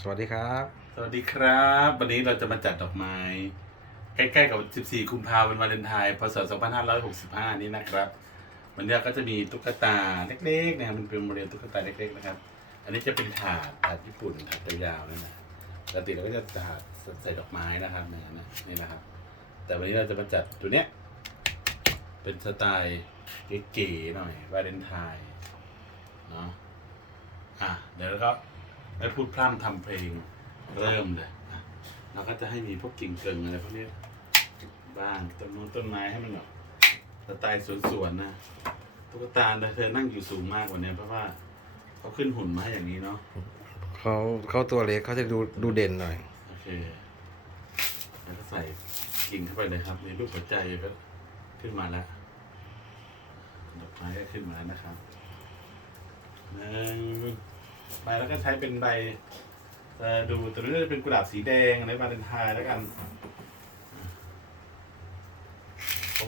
สวัสดีครับ สวัสดีครับ วันนี้เราจะมาจัดดอกไม้ ใกล้ๆกับ 14 กุมภาพันธ์วันวาเลนไทน์พศ 2565 นี้นะครับ วันนี้ก็จะมีตุ๊กตาเล็กๆนะครับมันเป็นโมเดลตุ๊กตาเล็กๆนะครับ อันนี้จะเป็นถาดถาดญี่ปุ่นถาดยาวๆนั่นนะปกติเราก็จะถาดใส่ดอกไม้นะครับเนี่ยนะนี่นะครับ แต่วันนี้เราจะมาจัดตัวเนี้ยเป็นสไตล์เก๋ๆหน่อยวาเลนไทน์เนาะอะเดี๋ยวเราก็ ไม่พูดพร่ำทำเพลงเริ่มเลยอะเราก็จะให้มีพวกกิ่งเกิงอะไรพวกนี้บ้างต้นนู้นต้นไม้ให้มันแบบสไตล์สวนๆนะตุ๊กตาเธอนั่งอยู่สูงมากกว่านี้เพราะว่าเขาขึ้นหุ่นมาให้อย่างนี้เนาะเขาเขาตัวเล็กเขาจะดูดูเด่นหน่อยโอเคแล้วก็ใส่กิ่งเข้าไปเลยครับมีรูปหัวใจก็ขึ้นมาแล้วดอกไม้ก็ขึ้นมาแล้วนะครับหนึ่ง ใบแล้วก็ใช้เป็นใบดูตัวนี้จะเป็นกุหลาบสีแดงในวาเลนไทน์แล้วกัน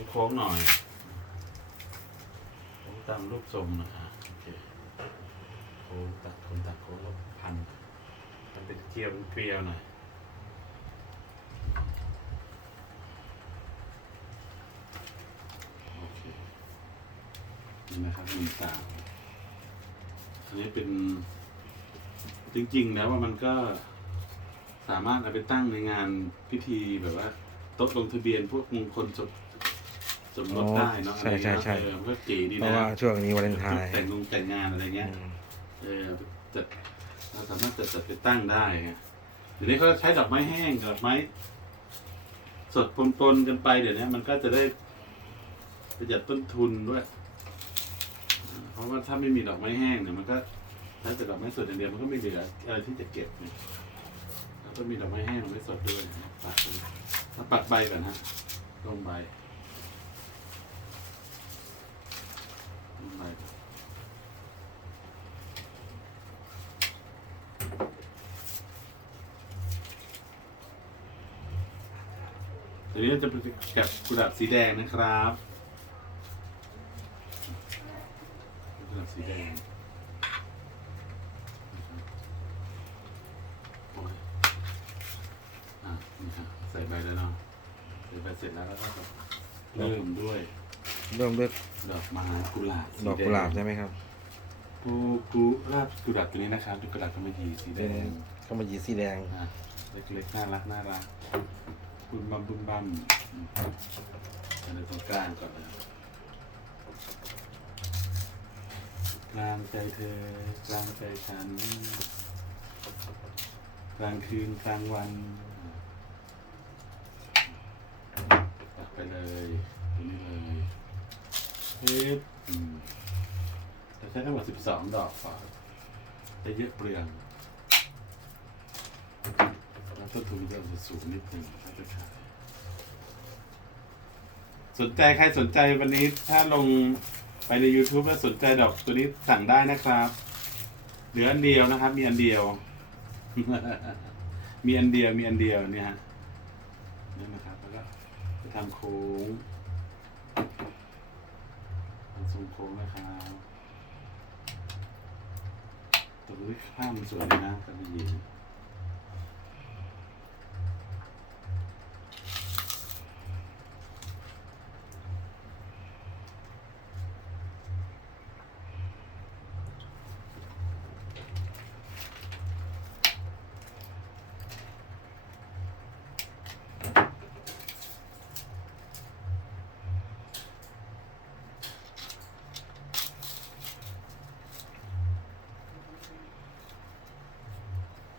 โค้งๆหน่อยโค้งตามรูปทรงนะคะโอเคโค้งตัดโค้งตัดโค้งแล้วพันมันเป็นเกลียวเป็นเกลียวหน่อยโอเคนี่นะครับมีสามอันนี้เป็น จริง ๆ แล้วว่ามันก็สามารถเอาไปตั้งในงานพิธีแบบว่าโต๊ะลงทะเบียนพวกมงคลสมสมรสได้เนาะใช่ใช่ใช่อะไรเงี้ยเออมันก็เก๋ดีเพนะราะว่าช่วงนี้วาเลนไทน์แต่งงงแต่งงานอะไรเงี้ยอืมเออจัดเราสามารถจัดจัดไปตั้งได้ไงเดี๋ยวนี้เขาใช้ดอกไม้แห้งกับดอกไม้ สดปนๆกันไปเดี๋ยวนี้มันก็จะได้ประหยัดต้นทุนด้วย เพราะว่าถ้าไม่มีดอกไม้แห้งเนี่ยมันก็ ถ้าแต่ดอกไม้สดอย่างเดียวมันก็ไม่เหลืออะไรที่จะเก็บเนี่ยแล้วก็มีดอกไม้แห้งดอกไม้สดด้วยนะปักเลยถ้าปักใบก่อนฮะลงใบลงใบก่อนตัวนี้เราจะเป็นกับกุหลาบสีแดงนะครับกุหลาบสีแดงโอ้ยอะนี่ครับใส่ใบแล้วเนาะใส่ใบเสร็จแล้วแล้วก็เริ่มด้วย เริ่มด้วยดอกไม้กุหลาบสีดอกแงกุหลาบใช่ไหมครับกูกุหลาบกุหลาบตัวนี้นะครับกุหลาบกำมะหยี่สีแดเป็นงกำมะหยี่สีแดงอะเล็กๆน่ารักน่ารักบุญบัมบุญบัมอืมอันนี้ตรงกลางก่อนเลยกลางใจเธอกลางใจฉัน กลางคืนกลางวันตัดไปเลยตรงนี้เลย เฮ้ยอืมจะใช้ทั้งหมดสิบสองดอกก่อนจะเยอะเปลืองแล้วต้นทุนจะสูงนิดหนึ่งถ้าจะขายสนใจใครสนใจวันนี้ถ้าลงไปใน YouTube แล้วสนใจดอกตัวนี้สั่งได้นะครับเหลืออันเดียวนะครับ มีอันเดียว มีอันเดียวมีอันเดียวเนี่ยฮะนี่นะครับแล้วก็จะทำโค้ง ทรงโค้งนะครับตัวนี้ข้ามสวยนะกันยีน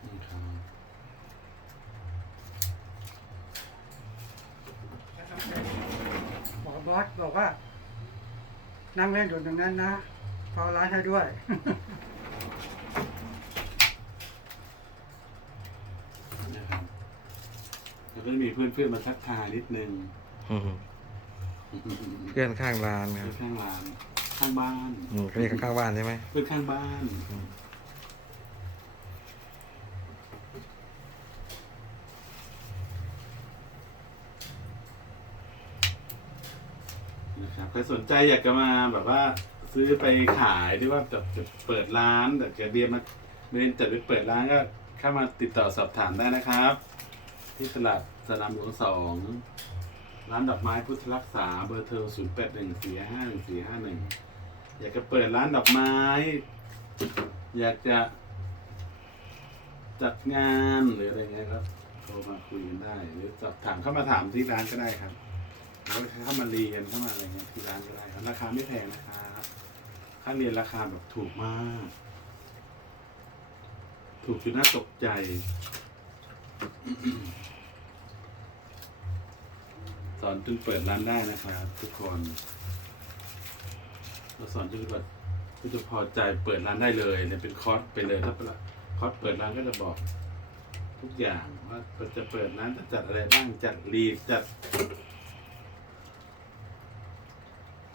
นี่ครับ บ อกบอสบอกว่า นั่งเล่นอยู่ตรงนั้นนะเฝ้าร้านให้ด้วย นะครับแล้วก็จะมีเพื่อนๆมาทักทายนิดนึงอืมเพื่อนข้างร้านคเพื่รัอบนข้างร้านข้างบ้าน อืมก็เรียกข้างๆบ้านใช่ไหม เพื่อนข้างบ้าน อืม นะ ครับใครสนใจอยากจะมาแบบว่าซื้อไปขายหรือว่าจะจะเปิดร้านแต่จะเรียนมาเรียนจะไปเปิดร้านก็เข้ามาติดต่อสอบถามได้นะครับ ที่ตลาดสนามหลวงสองร้านดอกไม้พุทธรักษาเบอร์โทรศูนย์แปดหนึ่งสี่ห้าหนึ่งสี่ห้าหนึ่งอยากจะเปิดร้านดอกไม้ อยากจะจัดงานหรืออะไรเงี้ยครับโทรมาคุยกันได้ หรือสอบถามเข้ามาถามที่ร้านก็ได้ครับ หรือว่าเข้ามาเรียนเข้ามาอะไรเงี้ยที่ร้านก็ได้ครับราคาไม่แพงนะครับค่าเรียนราคาแบบถูกมาก ถูกจนน่าตกใจสอนจนเปิดร้านได้นะครับทุกคนเราสอนจนแบบก็จะพอใจเปิดร้านได้เลยเนี่ยเป็นคอร์สไปเลยถ้าเป็นคอร์สเปิดร้านก็จะบอก ทุกอย่างว่าจะเปิดร้านจะจัดอะไรบ้างจัดรีดจัดอ่า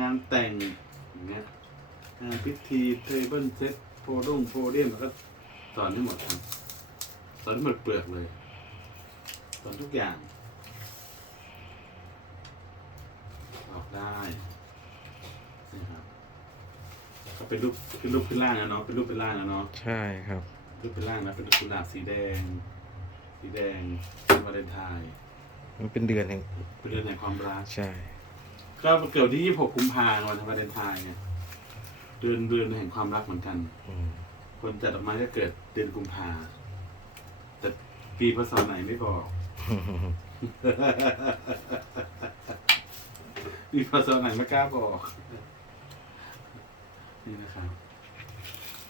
งานแต่งอย่างเงี้ยงานพิธีเทเบิลเซตโพดุงโพเดียมแล้วก็สอนให้หมดครับสอนให้หมดเปลือกเลย สอนทุกอย่างออกได้นี่ครับก็เป็นรูปเป็นรูปเป็นร่างนะเนาะเป็นรูปเป็นร่างนะเนาะใช่ครับ รูปเป็นร่างนะเป็นกุหลาบสีแดง สีแดงเป็นวาเลนไทน์มันเป็นเดือนแห่งเป็นเดือนแห่งความรัก ใช่ ก็เกิดที่26กุมภาพันธ์วันวาเลนไทน์ไงเดือนเดือนแห่งความรักเหมือนกัน อืมคนจัดดอกไม้ก็เกิดเดือนกุมภาแต่ปีพศไหนไม่บอกมีพศไหนไม่กล้าบอก นี่นะครับ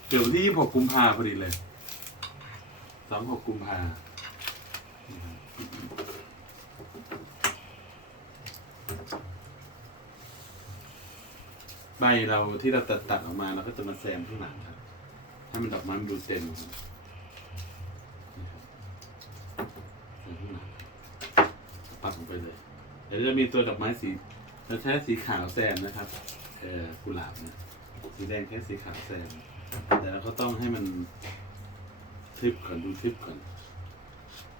เดี๋ยววันที่ 26 กุมภาพอดีเลย 26 กุมภา ใบเราที่เราตัดตัดออกมาเราก็จะมาแซมข้างหลังครับให้มันดอกไม้มันดูเต็มครับนี่ครับแซมข้างหลังปัดลงไปเลยเดี๋ยวจะมีตัวดอกไม้สีเราใช้สีขาวแซมนะครับเออกุหลาบนี่ยสีแดงแค่สีขาวแซมแต่เราก็ต้องให้มันทึบก่อนดูทึบก่อน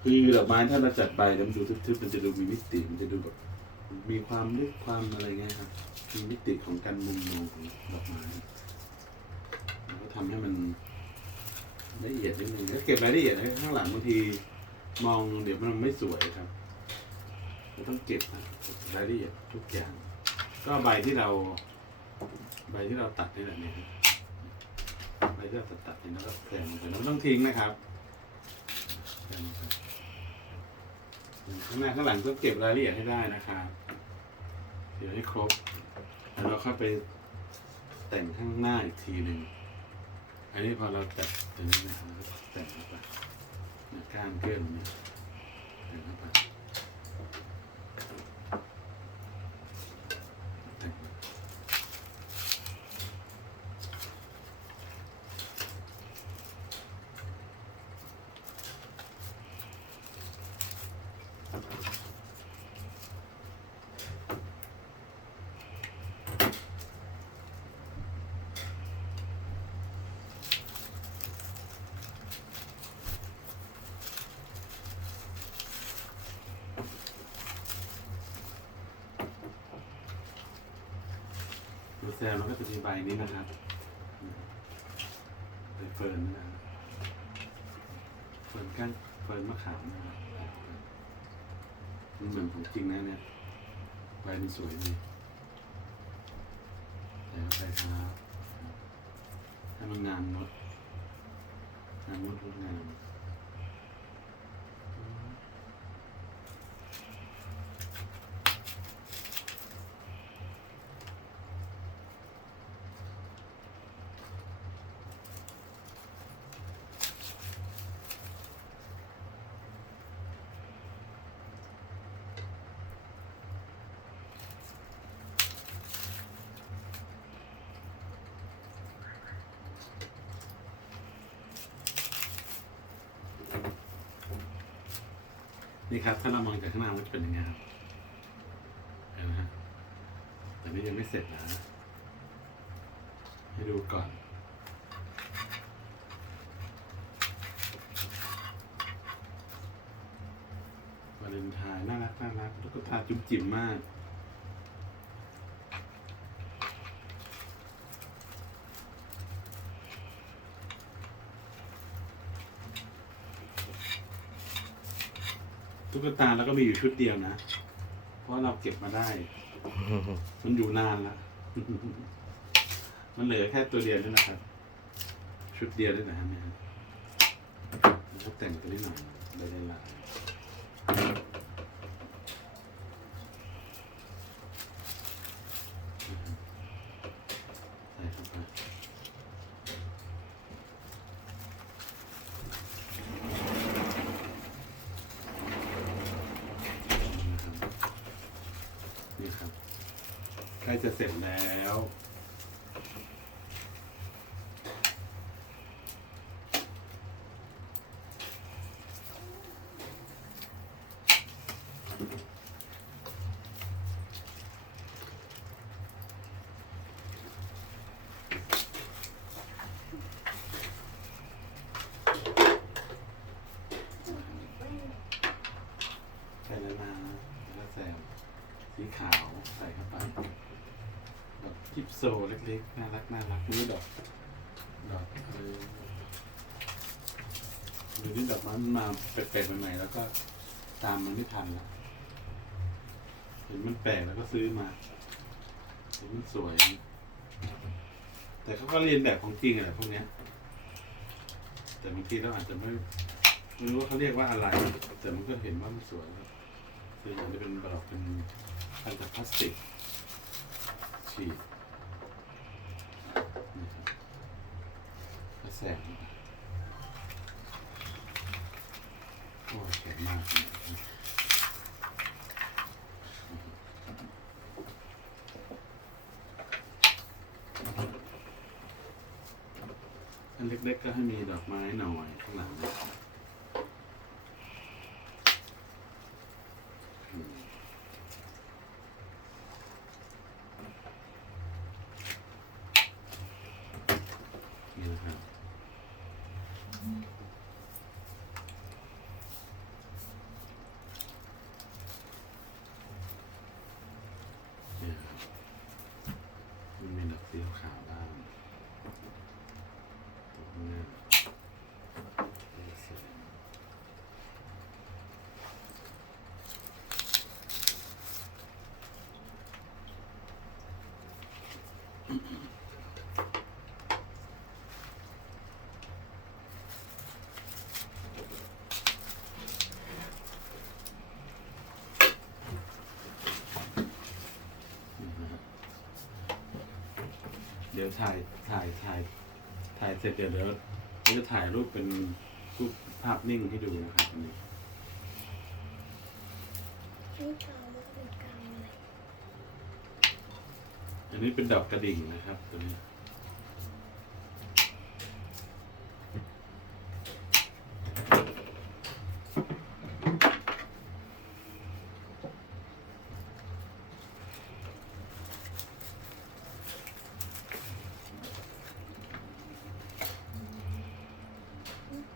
คือดอกไม้ถ้าเราจัดใบแล้วมันดูทึบๆมันจะดูมีมิติมันจะดูแบบ มีความลึกความอะไรเงี้ยครับ มีมิติของการมุมมองของดอกไม้แล้วก็ทำให้มันละเอียดนิดนึงแล้วเก็บรายละเอียดไว้ข้างหลังบางทีมองเดี๋ยวมันไม่สวยครับเราต้องเก็บนะรายละเอียดทุกอย่าง ก็ใบที่เรา ใบที่เราตัดนี่แหละเนี่ยครับใบที่เราตัดตัดๆนี่แล้วก็แทงลงไปเราไม่ต้องทิ้งนะครับแทงลงไป ข้างหน้าข้างหลังต้องเก็บรายละเอียดให้ได้นะครับเดี๋ยวให้ครบ แล้วเราค่อยไปแต่งข้างหน้าอีกทีหนึ่ง อันนี้พอเราตัดตรงนี้นะครับแล้วก็แต่งเข้าไปก้านเกลื่อนเนี่ยแต่งเข้าไป ตัวแซมมันก็จะมีใบนี้นะครับใบเฟิร์นนะครับเฟิร์นก้านเฟิร์นมะขามนะครับมันเหมือนของจริงนะเนี่ยใบมันสวยดีใส่เข้าไปครับให้มันงามงดงามงดงดงาม นี่ครับ ถ้าเรามองจากข้างหน้ามันจะเป็นยังไงครับเห็นไหมฮะแต่นี่ยังไม่เสร็จนะให้ดูก่อนวาเลนไทน์น่ารักน่ารักแล้วก็ทาจุ่มจิ๋มมาก ตุ๊กตาแล้วก็มีอยู่ชุดเดียวนะ เพราะเราเก็บมาได้ มันอยู่นานละ มันเหลือแค่ตัวเดียวนี่นะครับ ชุดเดียวด้วยนะครับเนี่ยแล้วก็แต่งตัวนิดหน่อยได้ได้ละใส่เข้าไปนี่ครับ ใก ล้จะเสร็จแล้วใส่แล้วนะแล้วก็ใส่สีขาวใส่เข้าไป กกิปโซเล็กๆ น่ารักน่ารักนี่ดอกดอกเออหรือนี่ดอกมันมาแปลกๆใหม่ๆแล้วก็ตามมันไม่ทันแล้วเห็นมันแปลกแล้วก็ซื้อมาเห็นมันสวย แต่เขาก็เรียนแบบของจริงอะไรพวกเนี้ย แต่บางทีเราอาจจะไม่ไม่รู้ว่าเขาเรียกว่าอะไร แต่มันก็เห็นว่ามันสวยครับคืออย่างนี้เป็นดอกเป็นพันธุ์พลาสติกฉีดนี่ครับก็แสงโอ้สวยมากอันเล็กๆก็ให้มีดอกไม้หน่อยข้างหลังนะครับมนี่นะครับนี่ครับมันมีดอกสีขาวบ้างตรงหน้านี่ก็สวย เดี๋ยวถ่ายถ่ายถ่ายถ่ายเสร็จเดี๋ยวเดี๋ยวเราจะถ่ายรูปเป็นรูปภาพนิ่งให้ดูนะครับอันนี้ นี่กาวมันเป็นกาวอะไร อันนี้เป็นดอกกระดิ่งนะครับตัวนี้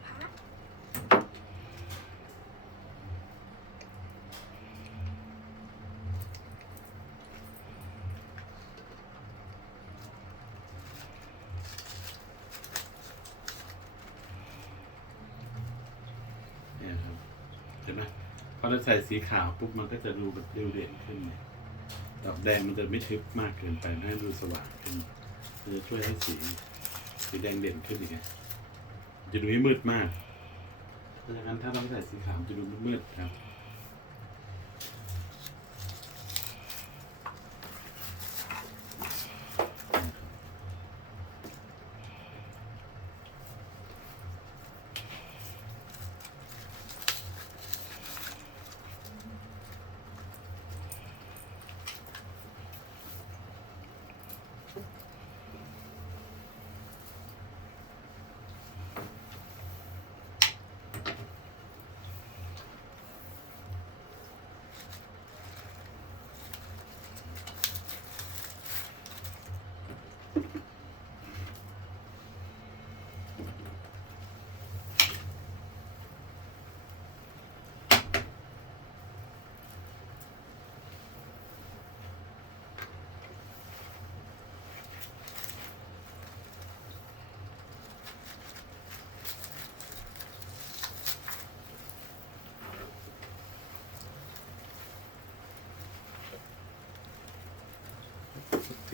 พระ เนี่ยครับเห็นไหมพ อเราใส่สีขาวปุ๊บมันก็จะดูแบบดูเด่นขึ้นเนี่ยดอกแดงมันจะไม่ทึบมากเกินไปให้ดูสว่างขึ้นมันจะช่วยให้สีสีแดงเด่นขึ้นอีกไงจะดูไม่มืดมากเพราะฉะนั้นถ้าเราไม่ใส่สีขาวจะดูมืดๆครับ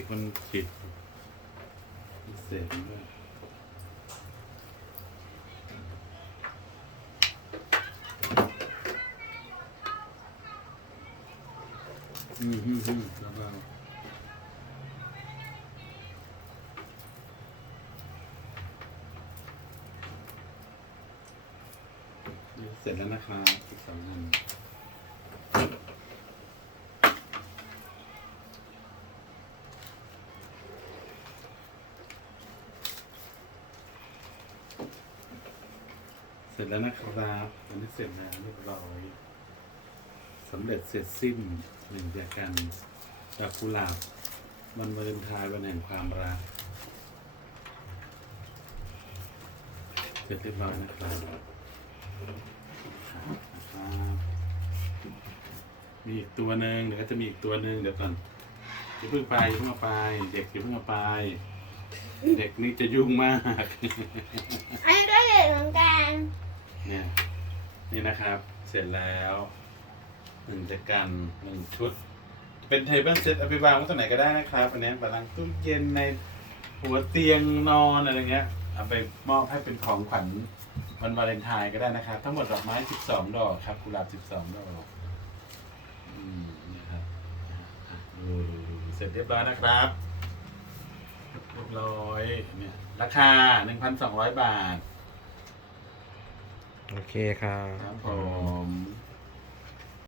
ติกมันปิดเสร็จด้วยอืมอืมอืมแล้วก็เสร็จแล้วนะครับอีกสองอัน เสร็จ แล้วนะครับอันนี้เสร็จแล้วเรียบร้อยสำเร็จเสร็จสิ้นหนึ่งจากกันดอกกุหลาบวันวาเลนไทน์วันแห่งความรัก เสร็จเรียบร้อยนะครับมีอีกตัวหนึ่งเดี๋ยวก็จะมีอีกตัวหนึ่งเดี๋ยวก่อนอย่าเพิ่งไปอย่าเพิ่งเอาไป เด็กอย่าเพิ่งเอาไป เด็กนี่จะยุ่งมาก อันนี้ก็เด็กเหมือนกัน เนี่ยนี่นะครับ เสร็จแล้วหนึ่งจักรันหนึ่งชุด เป็นเทเบิลเซตเอาไปวางไว้ตรงไหนก็ได้นะครับอันนี้บาลังตู้เย็นในหัวเตียงนอนอะไรเงี้ยเอาไปมอบให้เป็นของขวัญวันวาเลนไทน์ก็ได้นะครับ ทั้งหมดดอกไม้ 12 ดอกครับกุหลาบ 12 ดอกอืมนี่ครับอะดูดูดูเสร็จเรียบร้อยนะครับเรียบร้อยเนี่ยราคา 1,200 บาท โอเคครับ ครับผม